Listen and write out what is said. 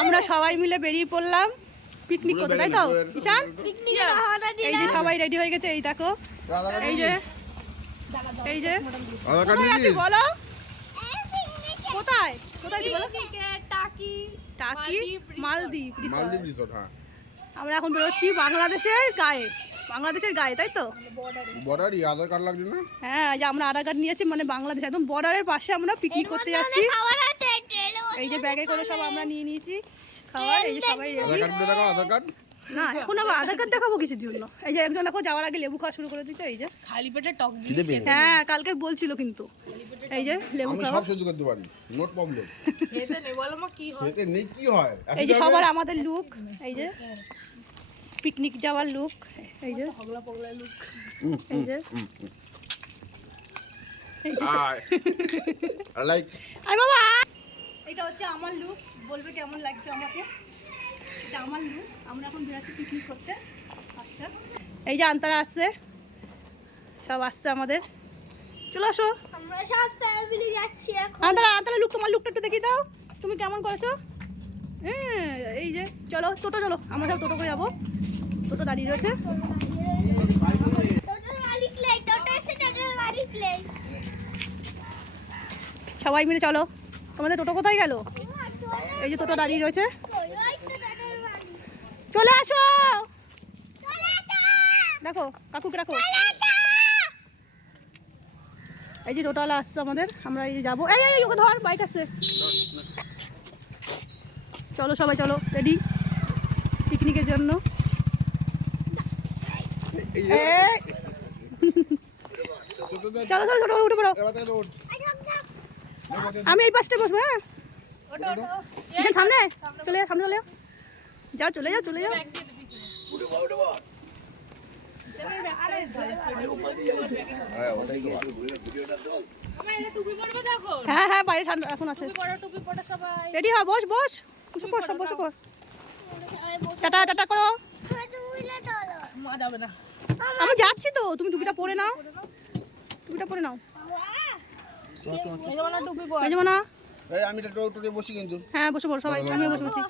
আমরা সবাই মিলে বেরিয়ে পড়লাম পিকনিক করতে, তাই তো ঈশান? এই যে সবাই রেডি হয়ে গেছে, এই দেখো, এই যে এই যে বলো কোথায় কোথায় বলো? টাকি মালদ্বীপ রিসোর্ট। আমরা এখন বেরোচ্ছি বাংলাদেশের গায়ে, বাংলাদেশের গায়ে, তাই তো? বর্ডারই আধার কার্ড লাগবে না? হ্যাঁ, যে আমরা আধার কার্ড নিয়েছি, মানে বাংলাদেশ একদম বর্ডারের পাশে আমরা পিকনিক করতে যাচ্ছি। এই যে ব্যাগে করে সব আমরা নিয়ে নিয়েছি খাবার। এই যে সবাই আধার কার্ড দেখাও, আধার কার্ড না এখন আবার আধার কার্ড দেখাবো কিসের জন্য? এই যে একজন দেখো যাওয়ার আগে লেবু খাওয়া শুরু করে দিচ্ছে। এই যে খালি পেটে টক হ্যাঁ, কালকে বলছিল কিন্তু এই যে লেবু আমি খাওয়া। সব সহ্য করতে পারি, নোট প্রবলেম। খেতে নেই বলো মা কি হয়? খেতে নেই কি হয়? এই যে সবার আমাদের লুক, এই যে পিকনিক যাওয়ার লুক, এই যে পগলা পগলা লুক। এই যে আই লাইক। আই বাবা, এটা হচ্ছে আমার লুক, বলবে কেমন লাগছে আমাকে। এটা আমার লুক, আমরা এখন বেরোচ্ছি পিকনিক করতে। আচ্ছা, এই যে আন্তারা আসছে, সব আসছে আমাদের। চলে আসো, আমরা সব ফ্যামিলি যাচ্ছি এখন। আন্তারা আন্তারা লুক, তোমার লুকটা একটু দেখিয়ে দাও, তুমি কেমন করেছো। হ্যাঁ, এই যে চলো টোটো, চলো আমরা সব টোটো করে যাবো। টোটো দাঁড়িয়ে রয়েছে। টোটাল মালিক লাই, টোটাল সে টোটাল মালিক লাই। সবাই মিলে চলো। তোমাদের টোটো কোথায় গেল? এই যে টোটো দাঁড়িয়ে রয়েছে, ওই তো টোটাল মালিক। চলে আসো। দেখো কাকুকে রাখো। এই যে টোটাল আসছে আমাদের, আমরা এই যে যাবো। এই এই ওকে ধর, বাইক আসছে। চলো সবাই চলো, রেডি পিকনিকের জন্য। চলো চলো টোটো উঠে পড়ো। আমি এই পাশটা বসবো। হ্যাঁ, এখানে সামনে চলে যাও, সামনে চলে যাও, যাও চলে যাও, চলে যাও। হ্যাঁ হ্যাঁ, বাইরে ঠান্ডা এখন আছে। রেডি হ, বস বস, বসে পড়, সব বসে পড়। টাটা টাটা করো। আমরা তো মিলে চলো। মা যাবে না। আমি যাচ্ছি তো, তুমি টুপিটা পরে নাও, টুপিটা পরে নাও। এই যে মানে টুপি পর। এই যে না, এই আমি টোটোতে বসি কিন্তু। হ্যাঁ বসে পড়ো সবাই, আমিও বসে পড়ছি।